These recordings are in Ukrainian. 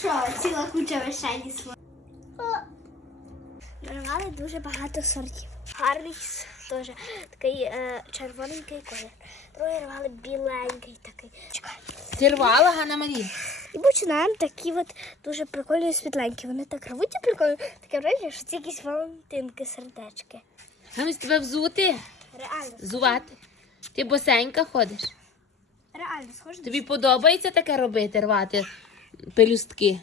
що, ціла куча вишені свої. Нарвали дуже багато сортів. Гарний теж такий е, червоненький колір. Другий рвали біленький такий. Чекай. Ти рвала, Ганна Марія? І починаємо такі от дуже прикольні світленькі. Вони так рвуть і прикольно. Таке враження, що це якісь валентинки, сердечки. Ганусь, тебе взути, Реально, зувати. Ти босенька ходиш. реально схоже. Тобі подобається таке робити, рвати пелюстки?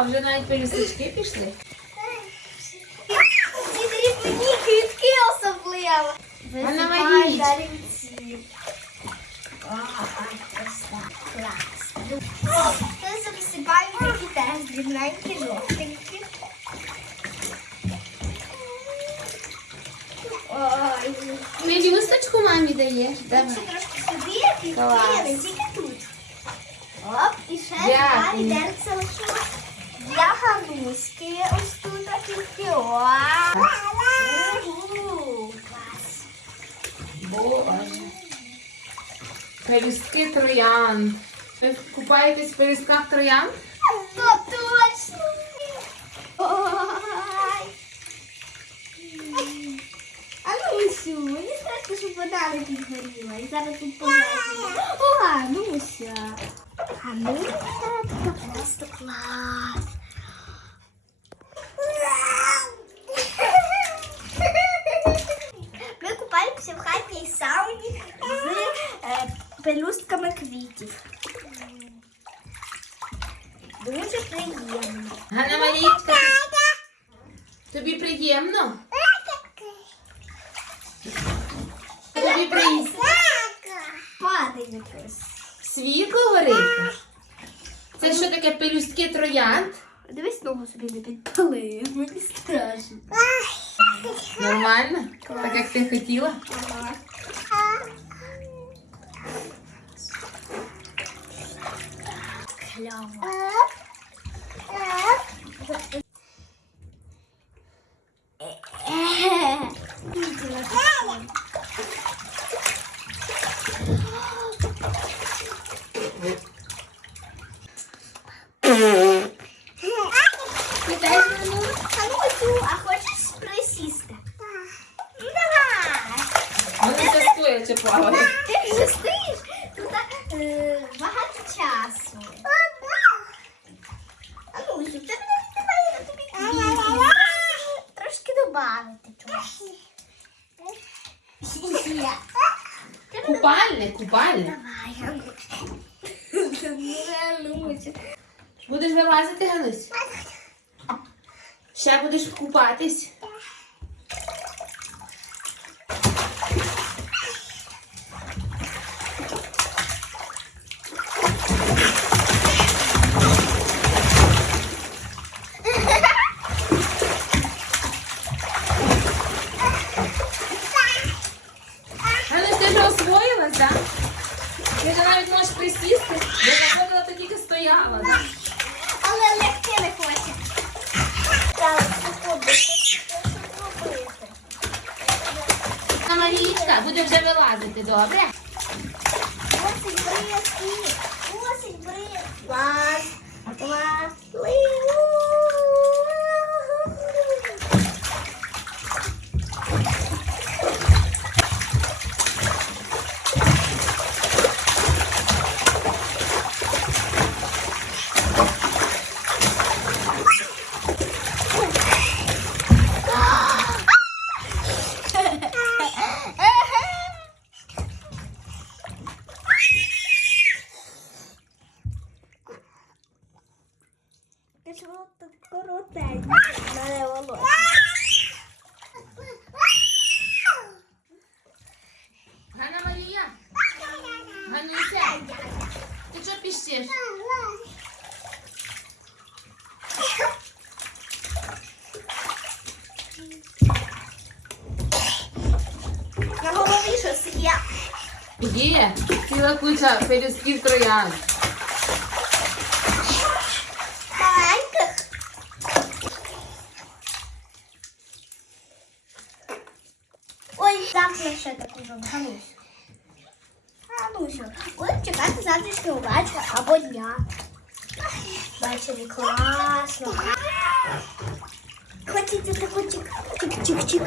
О, вже навіть пелюсточки пішли. Ці дрібні квітки особливо. Далі. О, ось так, клас. Ми висипаємо такі теж дрібненькі, жовтенькі. Ой, Пелюсточку мамі даєш? Давай. ще трошки сюди, і Клас. не тільки тут. Оп, і ще Дякую. далі дерце лишилось. Для гануськи ось тут Клас. Боже. Пелюстки троянд. Ви купаєтесь в пелюстках троянд? То точно. Ой. А ну усю, мені страшно, щоб вода не підгоріла. І зараз тут полежимо. О, Гануся. Гануся, така просто клас. Ми купаємося в хаті і сауні з е, пелюстками квітів. Дуже приємно. Ганна Марічка, тобі приємно? Тобі приємно? Падає якось. Світло горить? Це що таке пелюстки троянд? Дивись, ногу собі не підпали. Мені страшно. Нормально? Так як ти хотіла? Кляво. Ти теж ну? Ханусю, а хочеш присісти? Ну давай. Вони це стоячи плавати. Ти вже стоїш? Тут е, багато часу. Анусю, це не давай я тобі квіти. Добавити чогось. Купальник, купальник. Давай. Будеш вилазити, Ганусь? Ще будеш купатись? Ганусь, ти вже освоїлась, так? Ти вже навіть можеш присісти. Я заходила, то тільки стояла, так? Але лягти не хоче. Так, Марічка буде вже вилазити, добре? Осень бризки, коротеньке. в мене волосся. Ганна Марія. Гануся. Ти що піщиш? На голові щось є. Є. Ціла куча пелюстків троянд. Ой, завтра ще таку ж Ганусю. Ганусю, будемо чекати завтрашнього вечора або дня. Ввечері класно. Хочеться таку чик-чик-чик-чик.